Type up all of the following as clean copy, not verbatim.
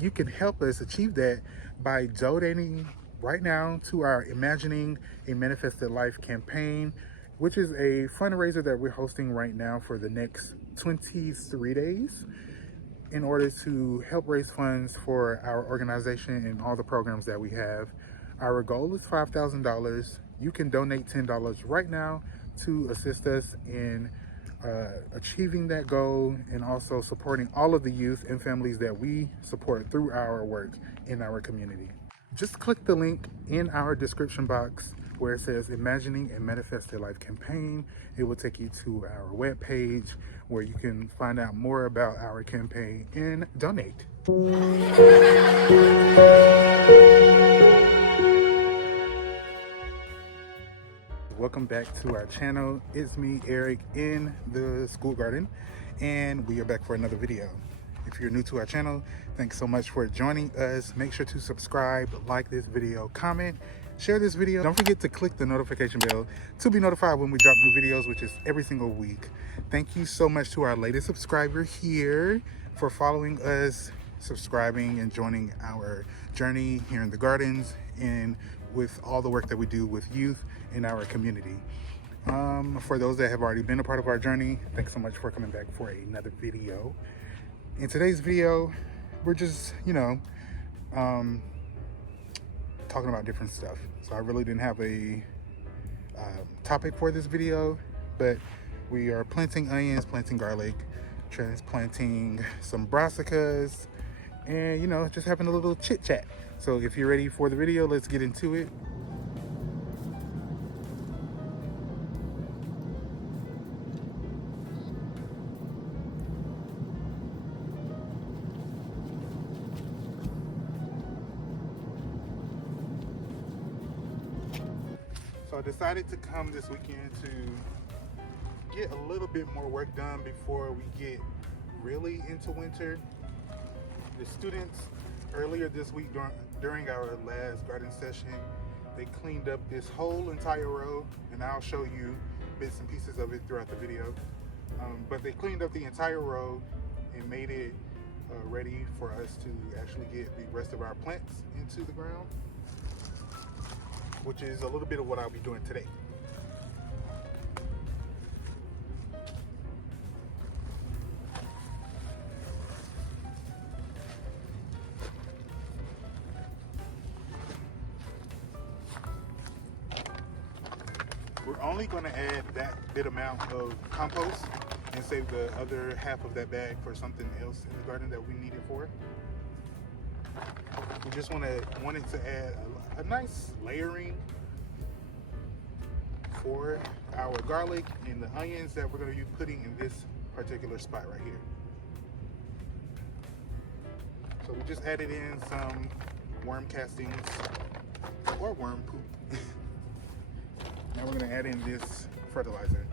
You can help us achieve that by donating right now to our Imagining a Manifested Life campaign, which is a fundraiser that we're hosting right now for the next 23 days in order to help raise funds for our organization and all the programs that we have. Our goal is $5,000. You can donate $10 right now to assist us in achieving that goal and also supporting all of the youth and families that we support through our work in our community. Just click the link in our description box where it says Imagining a Manifested Life campaign. It will take you to our webpage where you can find out more about our campaign and donate. Welcome back to our channel. It's me, Eric, in the school garden, and we are back for another video. If you're new to our channel, thanks so much for joining us. Make sure to subscribe, like this video, comment, share this video. Don't forget to click the notification bell to be notified when we drop new videos, which is every single week. Thank you so much to our latest subscriber here for following us, subscribing, and joining our journey here in the gardens and with all the work that we do with youth in our community. For those that have already been a part of our journey, thanks so much for coming back for another video. In today's video, we're just, talking about different stuff. So I really didn't have a topic for this video, but we are planting onions, planting garlic, transplanting some brassicas, and just having a little chit chat. So if you're ready for the video, let's get into it. So I decided to come this weekend to get a little bit more work done before we get really into winter. The students earlier this week during our last garden session, they cleaned up this whole entire row, and I'll show you bits and pieces of it throughout the video. But they cleaned up the entire row and made it ready for us to actually get the rest of our plants into the ground, which is a little bit of what I'll be doing today. We're only going to add that bit amount of compost and save the other half of that bag for something else in the garden that we need it for. We just wanted to add a nice layering for our garlic and the onions that we're going to be putting in this particular spot right here. So we just added in some worm castings or worm poop. Now we're going to add in this fertilizer.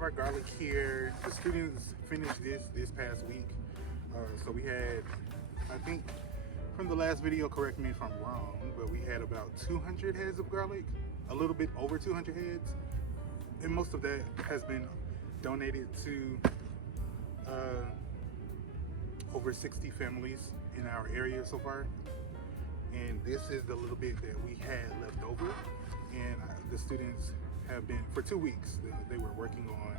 have our garlic here. The students finished this past week. So we had, I think from the last video, correct me if I'm wrong, but we had about 200 heads of garlic, a little bit over 200 heads. And most of that has been donated to over 60 families in our area so far. And this is the little bit that we had left over. And the students have been, for 2 weeks, they were working on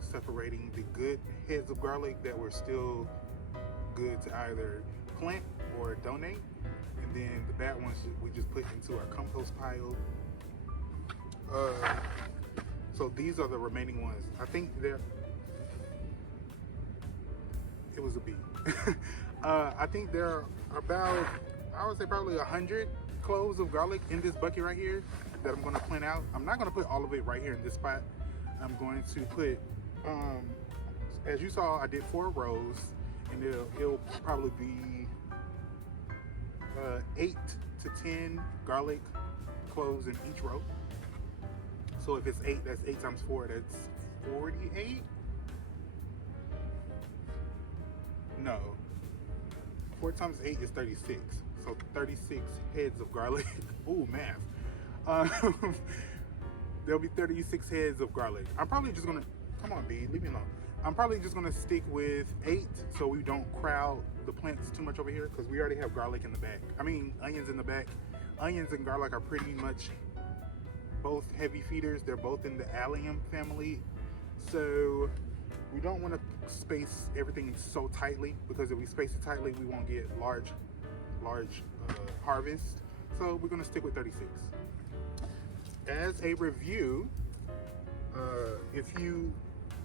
separating the good heads of garlic that were still good to either plant or donate. And then the bad ones we just put into our compost pile. So these are the remaining ones. I think it was a bee. I think there are about, I would say probably 100 cloves of garlic in this bucket right here that I'm going to plant out. I'm not going to put all of it right here in this spot. I'm going to put, as you saw, I did 4 rows, and it'll probably be 8 to 10 garlic cloves in each row. So if it's 8, that's 8 times 4, that's 48. No, 4 times 8 is 36. So 36 heads of garlic. Ooh, math. There'll be 36 heads of garlic. I'm probably just gonna, come on B, leave me alone. I'm probably just gonna stick with 8 so we don't crowd the plants too much over here, because we already have garlic in the back. I mean, onions in the back. Onions and garlic are pretty much both heavy feeders. They're both in the allium family. So we don't want to space everything so tightly, because if we space it tightly, we won't get large harvest. So we're going to stick with 36. As a review, if you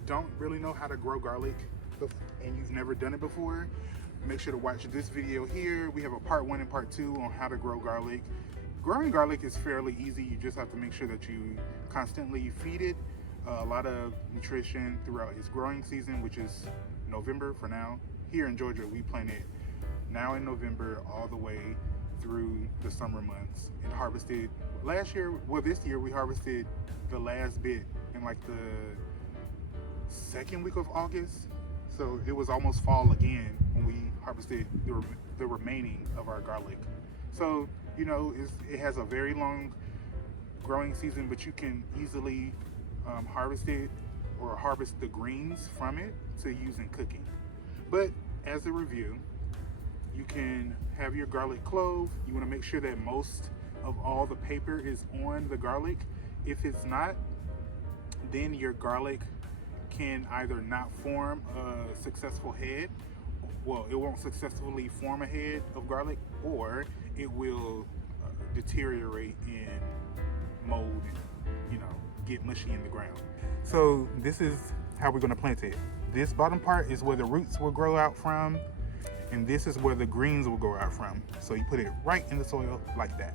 don't really know how to grow garlic and you've never done it before, make sure to watch this video here. We have a part 1 and part 2 on how to grow garlic. Growing garlic is fairly easy. You just have to make sure that you constantly feed it a lot of nutrition throughout its growing season, which is November for now. Here in Georgia, we plant it now in November all the way through the summer months, and harvested last year, well this year we harvested the last bit in like the 2nd week of August. So it was almost fall again when we harvested the remaining of our garlic. So, you know, it has a very long growing season, but you can easily harvest it or harvest the greens from it to use in cooking. But as a review, you can have your garlic clove. You want to make sure that most of all the paper is on the garlic. If it's not, then your garlic can either not form a successful head, well, it won't successfully form a head of garlic, or it will deteriorate and mold and, you know, get mushy in the ground. So this is how we're going to plant it. This bottom part is where the roots will grow out from, and this is where the greens will grow out from. So you put it right in the soil like that.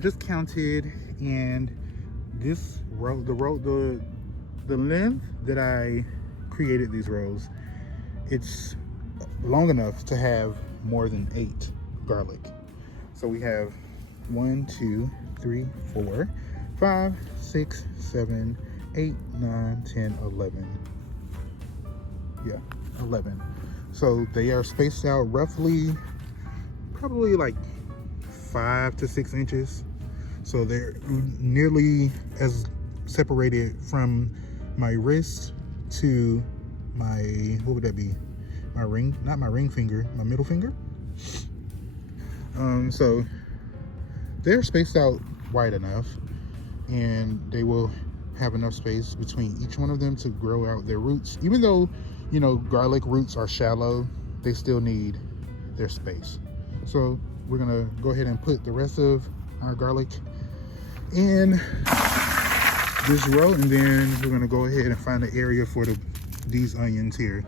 Just counted, and this row, the length that I created these rows, it's long enough to have more than 8 garlic. So we have 1, 2, 3, 4, 5, 6, 7, 8, 9, 10, 11. Yeah, 11. So they are spaced out roughly, probably like 5 to 6 inches. So they're nearly as separated from my wrist to my, what would that be? My ring, not my ring finger, my middle finger. So they're spaced out wide enough, and they will have enough space between each one of them to grow out their roots. Even though, you know, garlic roots are shallow, they still need their space. So we're gonna go ahead and put the rest of our garlic in this row, and then we're gonna go ahead and find the area for these onions here.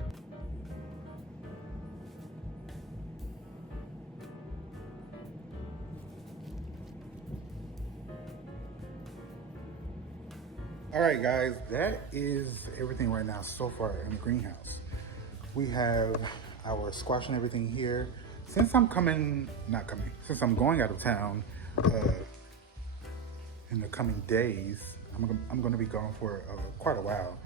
All right, guys, that is everything right now so far in the greenhouse. We have our squash and everything here. Since I'm going out of town in the coming days, I'm going to be gone for quite a while.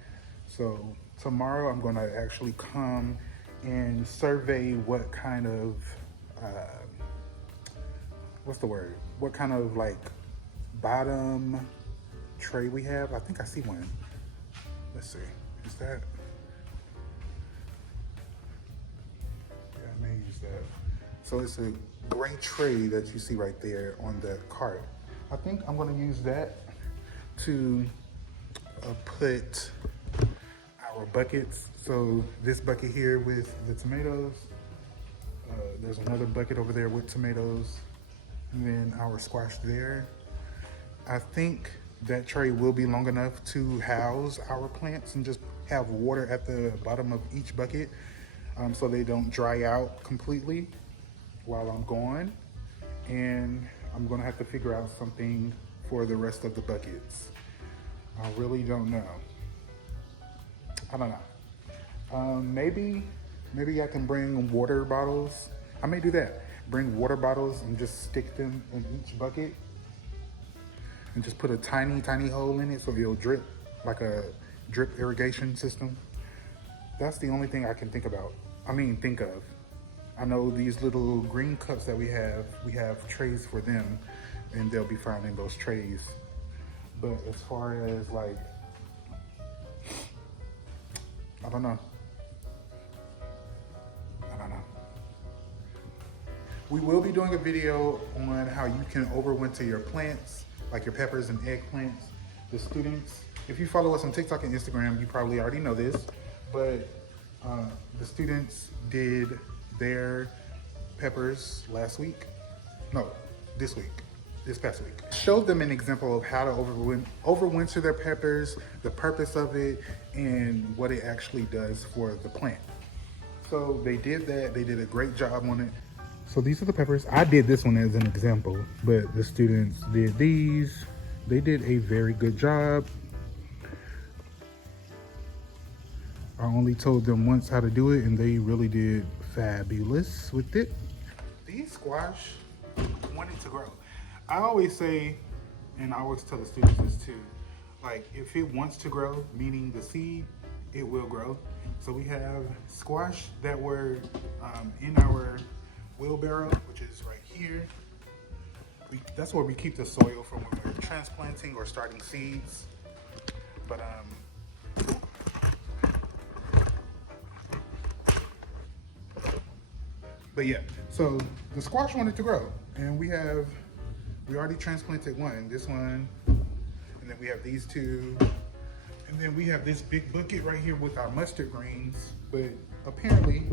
So tomorrow I'm going to actually come and survey what kind of, what kind of like bottom tray we have. I think I see one. Let's see, is that? Yeah, I may use that. So it's a gray tray that you see right there on the cart. I think I'm gonna use that to put our buckets. So this bucket here with the tomatoes, there's another bucket over there with tomatoes, and then our squash there. I think that tray will be long enough to house our plants and just have water at the bottom of each bucket, so they don't dry out completely while I'm gone. And I'm gonna have to figure out something for the rest of the buckets. I really don't know. I don't know. Maybe I can bring water bottles. I may do that. Bring water bottles and just stick them in each bucket and just put a tiny hole in it so it'll drip, like a drip irrigation system. That's the only thing I can think of. I know these little green cups that we have trays for them, and they'll be found in those trays. But as far as like, I don't know. We will be doing a video on how you can overwinter your plants, like your peppers and eggplants. The students, if you follow us on TikTok and Instagram, you probably already know this, but the students did their peppers this past week. Showed them an example of how to overwinter their peppers, the purpose of it, and what it actually does for the plant. So they did that, they did a great job on it. So these are the peppers. I did this one as an example, but the students did these. They did a very good job. I only told them once how to do it, and they really did fabulous with it. These squash wanted to grow. I always say, and I always tell the students this too, like if it wants to grow, meaning the seed, it will grow. So we have squash that were in our wheelbarrow, which is right here. That's where we keep the soil from when we're transplanting or starting seeds. But yeah, so the squash wanted to grow, and we already transplanted this one, and then we have these two, and then we have this big bucket right here with our mustard greens. But apparently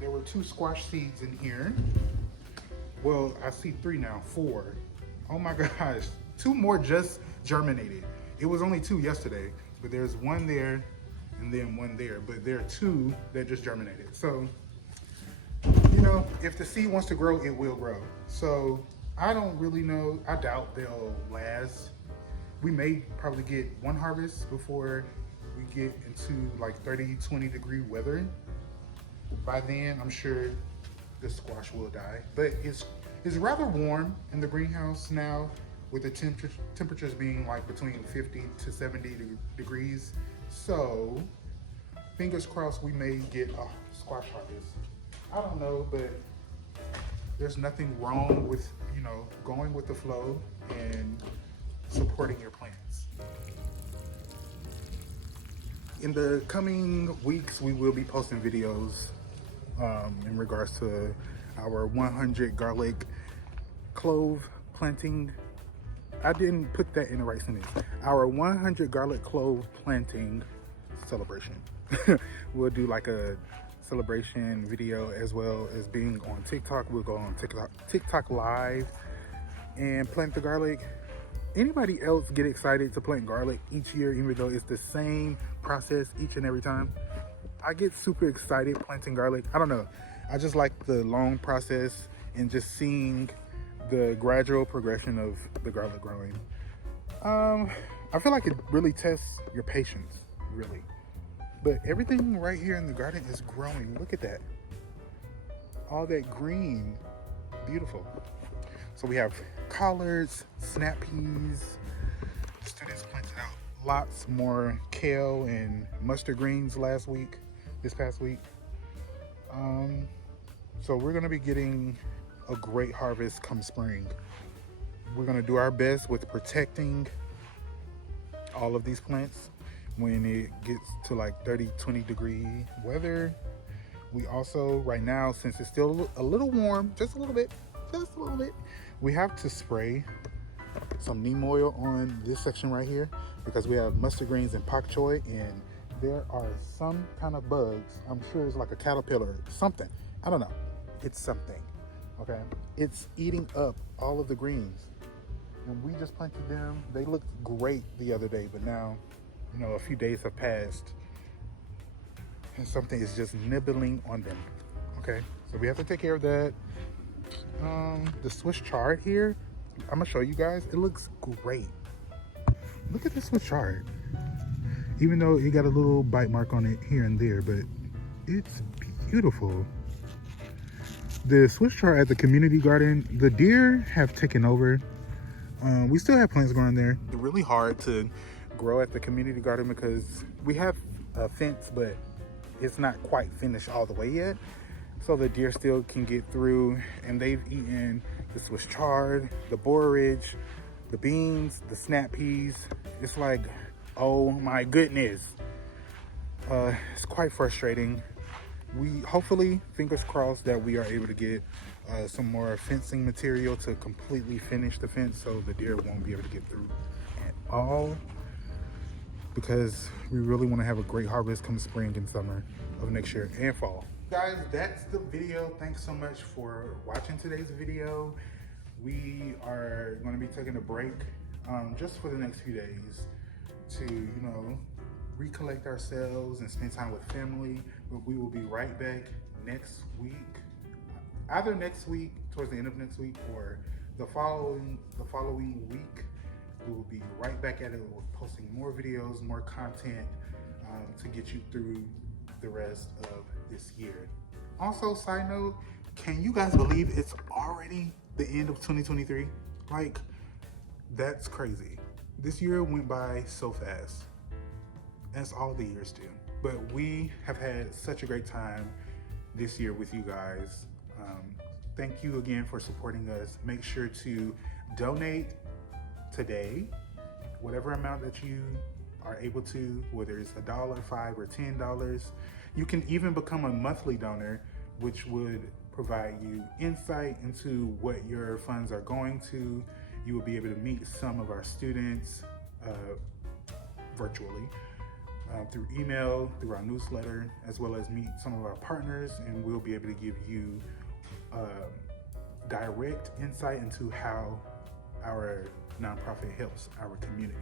there were 2 squash seeds in here. Well, I see 3 now, 4. Oh my gosh, 2 more just germinated. It was only 2 yesterday, but there's 1 there and then 1 there, but there are 2 that just germinated. So, you know, if the seed wants to grow, it will grow. So I don't really know. I doubt they'll last. We may probably get 1 harvest before we get into like 20 degree weather. By then, I'm sure the squash will die. But it's rather warm in the greenhouse now, with the temperatures being like between 50 to 70 degrees. So fingers crossed we may get a squash harvest. I don't know, but there's nothing wrong with, you know, going with the flow and supporting your plants. In the coming weeks, we will be posting videos in regards to our 100 garlic clove planting. I didn't put that in the right sentence. Our 100 garlic clove planting celebration. We'll do like celebration video, as well as being on TikTok. We'll go on TikTok live and plant the garlic. Anybody else get excited to plant garlic each year, even though it's the same process each and every time? I get super excited planting garlic. I don't know. I just like the long process and just seeing the gradual progression of the garlic growing. I feel like it really tests your patience, really. But everything right here in the garden is growing. Look at that. All that green. Beautiful. So we have collards, snap peas. Students planted out lots more kale and mustard greens this past week. So we're gonna be getting a great harvest come spring. We're gonna do our best with protecting all of these plants when it gets to like 20 degree weather. We also, right now, since it's still a little warm, just a little bit, we have to spray some neem oil on this section right here because we have mustard greens and pak choi, and there are some kind of bugs. I'm sure it's like a caterpillar, something. I don't know. It's something, okay? It's eating up all of the greens. And we just planted them. They looked great the other day, but now, you know, a few days have passed and something is just nibbling on them, okay? So we have to take care of that. The Swiss chard here, I'm gonna show you guys. It looks great. Look at this Swiss chard. Even though it got a little bite mark on it here and there, but it's beautiful. The Swiss chard at the community garden, the deer have taken over. We still have plants growing there. It's really hard to grow at the community garden because we have a fence, but it's not quite finished all the way yet. So the deer still can get through, and they've eaten the Swiss chard, the borage, the beans, the snap peas. It's like, oh my goodness. It's quite frustrating. We hopefully, fingers crossed, that we are able to get some more fencing material to completely finish the fence so the deer won't be able to get through at all, because we really want to have a great harvest come spring and summer of next year and fall. Guys, that's the video. Thanks so much for watching today's video. We are going to be taking a break just for the next few days to, you know, recollect ourselves and spend time with family. But we will be right back next week, either next week, towards the end of next week, or the following week. We will be right back at it with posting more videos, more content to get you through the rest of this year. Also, side note, can you guys believe it's already the end of 2023? Like, that's crazy. This year went by so fast. As all the years do. But we have had such a great time this year with you guys. Thank you again for supporting us. Make sure to donate today, whatever amount that you are able to, whether it's $1, $5, or $10. You can even become a monthly donor, which would provide you insight into what your funds are going to. You will be able to meet some of our students virtually through email, through our newsletter, as well as meet some of our partners, and we'll be able to give you direct insight into how our nonprofit helps our community.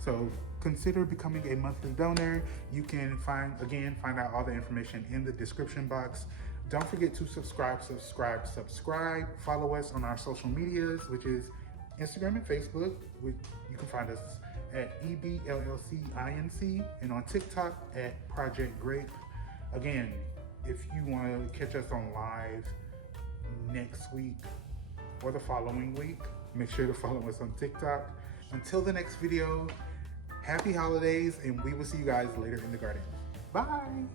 So consider becoming a monthly donor. You can find out all the information in the description box. Don't forget to subscribe. Follow us on our social medias, which is Instagram and Facebook. You can find us at EBLLCINC, and on TikTok at Project Grape. Again, if you want to catch us on live next week or the following week, make sure to follow us on TikTok. Until the next video, happy holidays, and we will see you guys later in the garden. Bye.